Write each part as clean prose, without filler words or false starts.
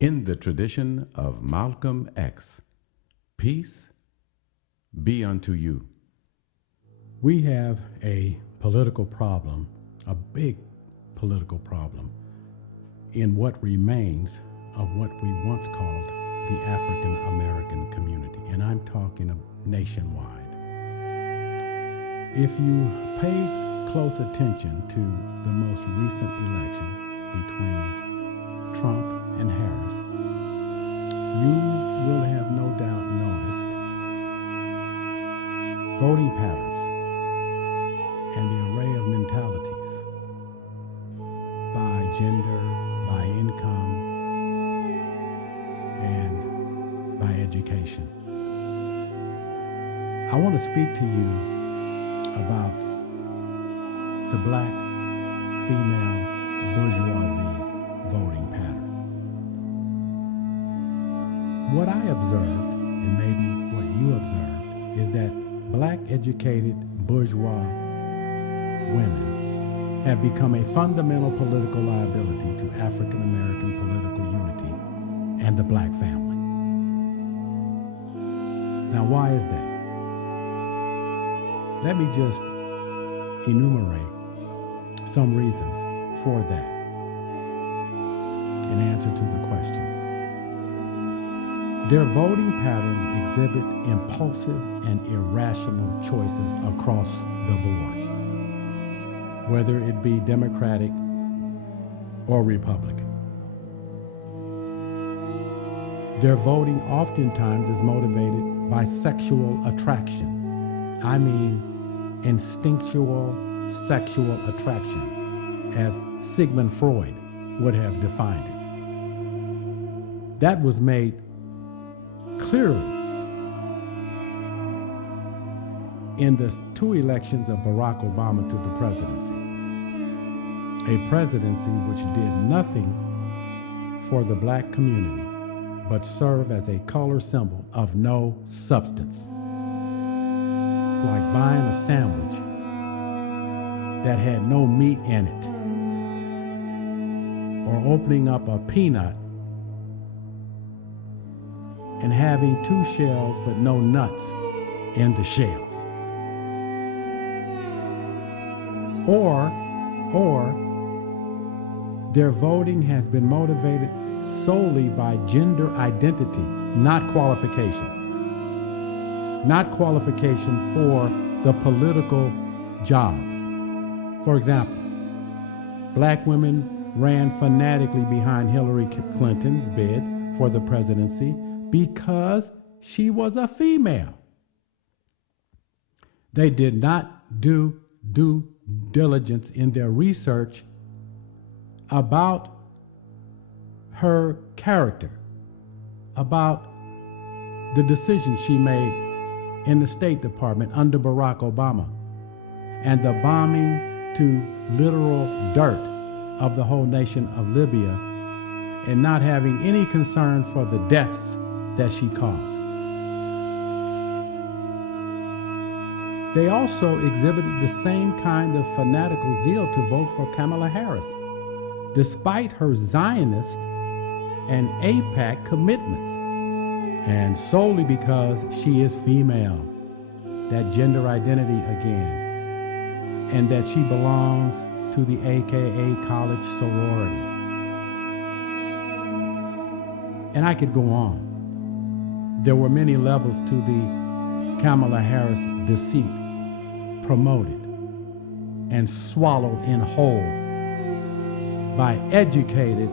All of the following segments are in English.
In the tradition of Malcolm X, peace be unto you. We have a political problem, a big political problem, in what remains of what we once called the African American community, and I'm talking nationwide. If you pay close attention to the most recent election between Trump and Harris, you will have no doubt noticed voting patterns and the array of mentalities by gender, by income, and by education. I want to speak to you about the black female bourgeoisie voting pattern. What I observed, and maybe what you observed, is that black educated bourgeois women have become a fundamental political liability to African American political unity and the black family. Now, why is that? Let me just enumerate some reasons for that in answer to the question. Their voting patterns exhibit impulsive and irrational choices across the board, whether it be Democratic or Republican. Their voting oftentimes is motivated by sexual attraction. I mean, instinctual sexual attraction, as Sigmund Freud would have defined it. That was made clearly in the two elections of Barack Obama to the presidency, a presidency which did nothing for the black community but serve as a color symbol of no substance. It's like buying a sandwich that had no meat in it, or opening up a peanut and having two shells but no nuts in the shells. Or their voting has been motivated solely by gender identity, not qualification. Not qualification for the political job. For example, black women ran fanatically behind Hillary Clinton's bid for the presidency because she was a female. They did not do due diligence in their research about her character, about the decisions she made in the State Department under Barack Obama, and the bombing to literal dirt of the whole nation of Libya, and not having any concern for the deaths that she caused. They also exhibited the same kind of fanatical zeal to vote for Kamala Harris, despite her Zionist and AIPAC commitments, and solely because she is female, that gender identity again, and that she belongs to the AKA college sorority. And I could go on. There were many levels to the Kamala Harris deceit promoted and swallowed in whole by educated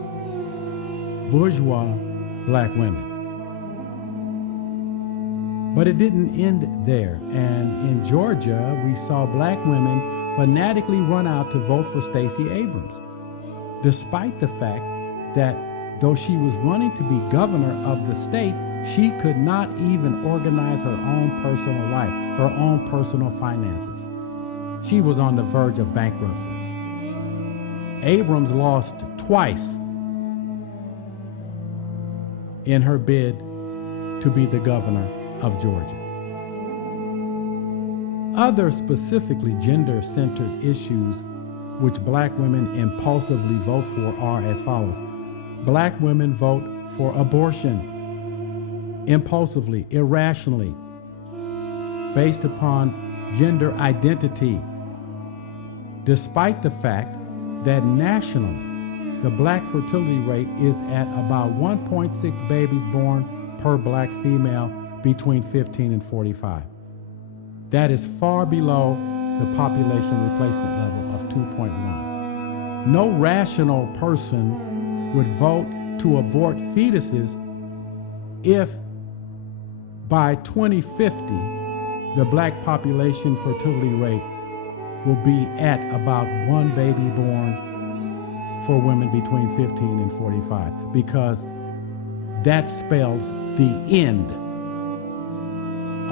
bourgeois black women. But it didn't end there, and in Georgia, we saw black women fanatically run out to vote for Stacey Abrams, despite the fact that though she was running to be governor of the state, she could not even organize her own personal life, her own personal finances. She was on the verge of bankruptcy. Abrams lost twice in her bid to be the governor of Georgia. Other specifically gender-centered issues which black women impulsively vote for are as follows. Black women vote for abortion impulsively, irrationally, based upon gender identity, despite the fact that nationally the black fertility rate is at about 1.6 babies born per black female between 15 and 45. That is far below the population replacement level of 2.1. No rational person would vote to abort fetuses if by 2050 the black population fertility rate will be at about 1 baby born for women between 15 and 45, because that spells the end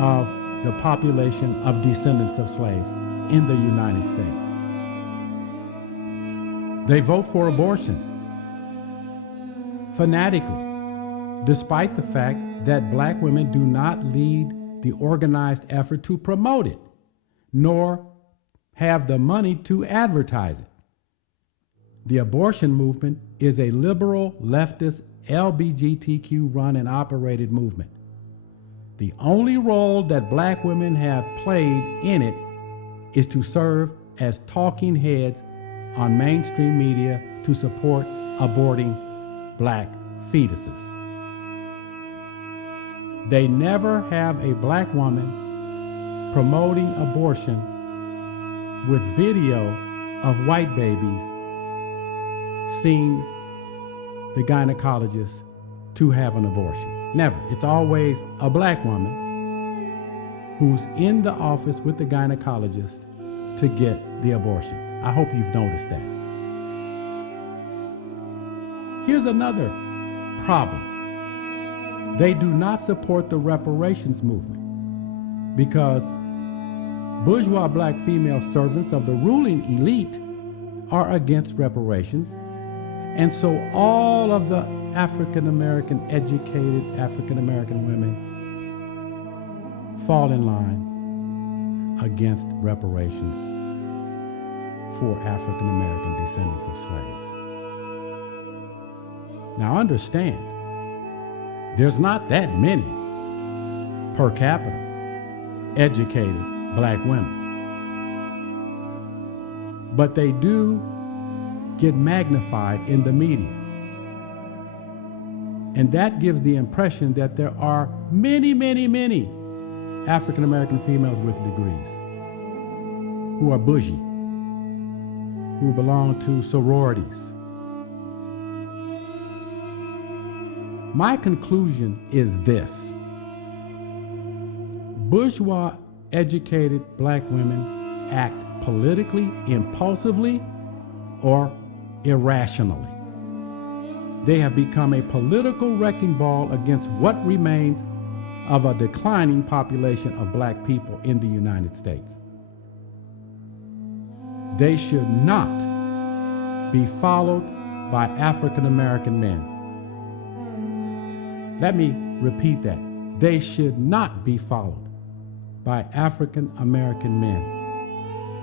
of the population of descendants of slaves in the United States. They vote for abortion fanatically, despite the fact that black women do not lead the organized effort to promote it, nor have the money to advertise it. The abortion movement is a liberal, leftist, LGBTQ run and operated movement. The only role that black women have played in it is to serve as talking heads on mainstream media to support aborting black fetuses. They never have a black woman promoting abortion with video of white babies seeing the gynecologist to have an abortion. Never. It's always a black woman who's in the office with the gynecologist to get the abortion. I hope you've noticed that. Here's another problem. They do not support the reparations movement because bourgeois black female servants of the ruling elite are against reparations. And so all of the African-American, educated African-American women fall in line against reparations for African-American descendants of slaves. Now understand, there's not that many per capita educated black women, but they do get magnified in the media. And that gives the impression that there are many, many, many African-American females with degrees who are bougie, who belong to sororities. My conclusion is this: bourgeois educated black women act politically impulsively or irrationally. They have become a political wrecking ball against what remains of a declining population of black people in the United States. They should not be followed by African American men. Let me repeat that. They should not be followed by African American men.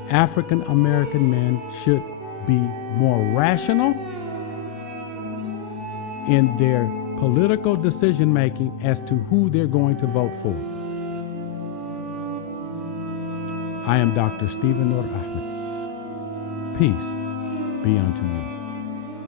African American men should be more rational in their political decision making as to who they're going to vote for. I am Dr. Stephen Nur Ahmed. Peace be unto you.